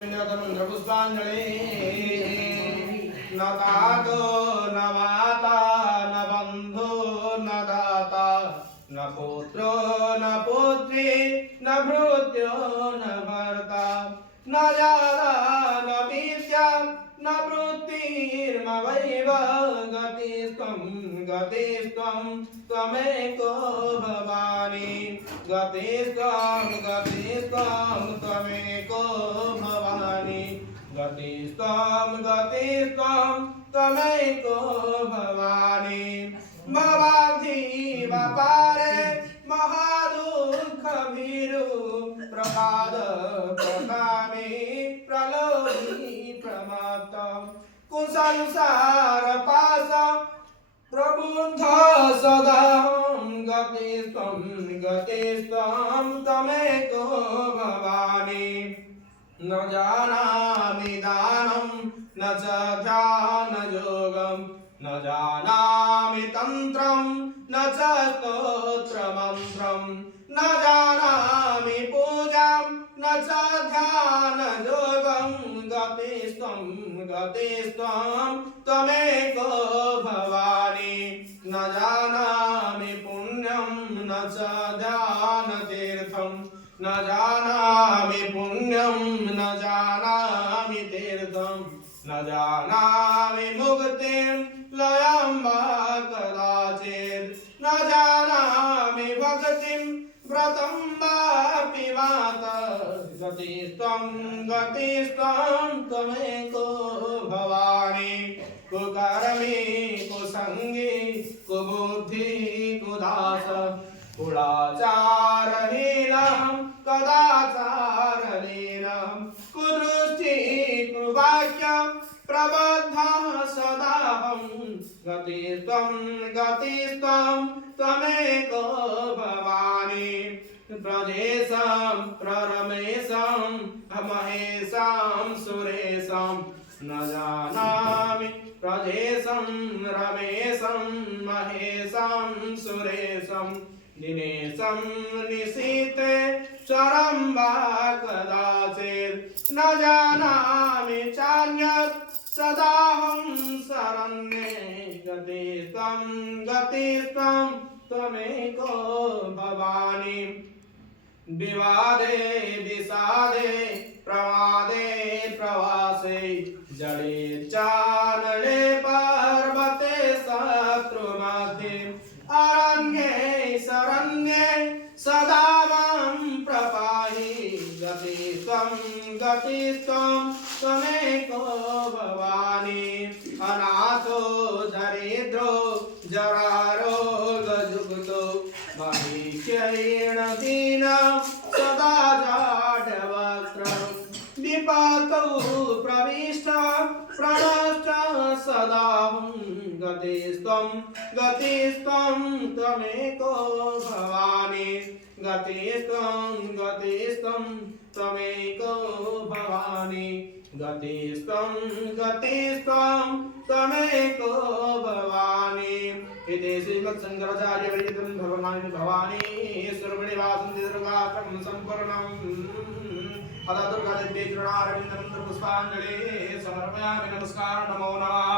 पुष्पांजलि न तातो न माता न बंधु न दाता न पुत्रो न पुत्री न भृत्यो न भर्ता न जाता न विद्या न वृत्तिर्मवैव गतिस्त्वं त्वमेको भवानि गतिस्त्वं त्वमेको भवानि गतिस्त्वं त्वमेको भवानि भवाब्धिव पारे महादुःखभीरु प्रमाद प्रकामे प्रलोभि प्रमात्तं कुसंसार पाश प्रबुद्ध सदाहं गतिस्त्वं त्वमेको भवानि न जानामि दानं न च ध्यानयोगं न जानामि तन्त्रं न च स्तोत्रमन्त्रं न जानामि पूजां न च ध्यानयोगं गतिस्त्वं त्वमेको भवानि न जानामि पुण्यं न च ध्यानतीर्थं न जानामि पुण्यं न जानामि तीर्थं न जानामि मुक्तिं लयं वा कदाचित् न जानामि भक्तिं व्रतं वापि माता गतिस्त्वं त्वमेको भवानि कुकर्मी कुसंगी कुबुद्धि कुदास कुलाचारहीनं कदाचारहीनं कुदृष्टि कुवाक्यं प्रबद्धः सदाहं गतिस्त्वं त्वमेको भवानि प्रजेशं प्ररमेशं महेशं सुरेशं न जानामि प्रजेशं रमेशं महेशं सुरेशं दिनेशं निशीथे चरं वा कदाचित् न जानामि चान्यत् सदाहं शरण्ये गतिस्त्वं त्वमेको भवानि विवादे विषादे प्रमादे प्रवासे जले चानले पर्वते शत्रुमध्ये अरण्ये शरण्ये सदा मां प्रपाहि गतिस्त्वं त्वमेको भवानि अनाथो दरिद्रो जरारोगयुक्तो महिष्यैर्दीनं सदा जाढवक्त्रं विपतौ प्रविष्ट प्रणष्ट सदाहं गतिस्त्वं त्वमेको भवानि गतिस्त्वं त्वमेको भवानि गतिस्त्वं त्वमेको भवानि इति श्रीमत्शंकराचार्य विरचितं भवानि ईश्वरमणिवासं दुर्गाष्टकं सम्पूर्णम् अथ दुर्गादेवी चरणारविन्दं पुष्पाञ्जलि समर्पयामि नमस्कार नमो नमः।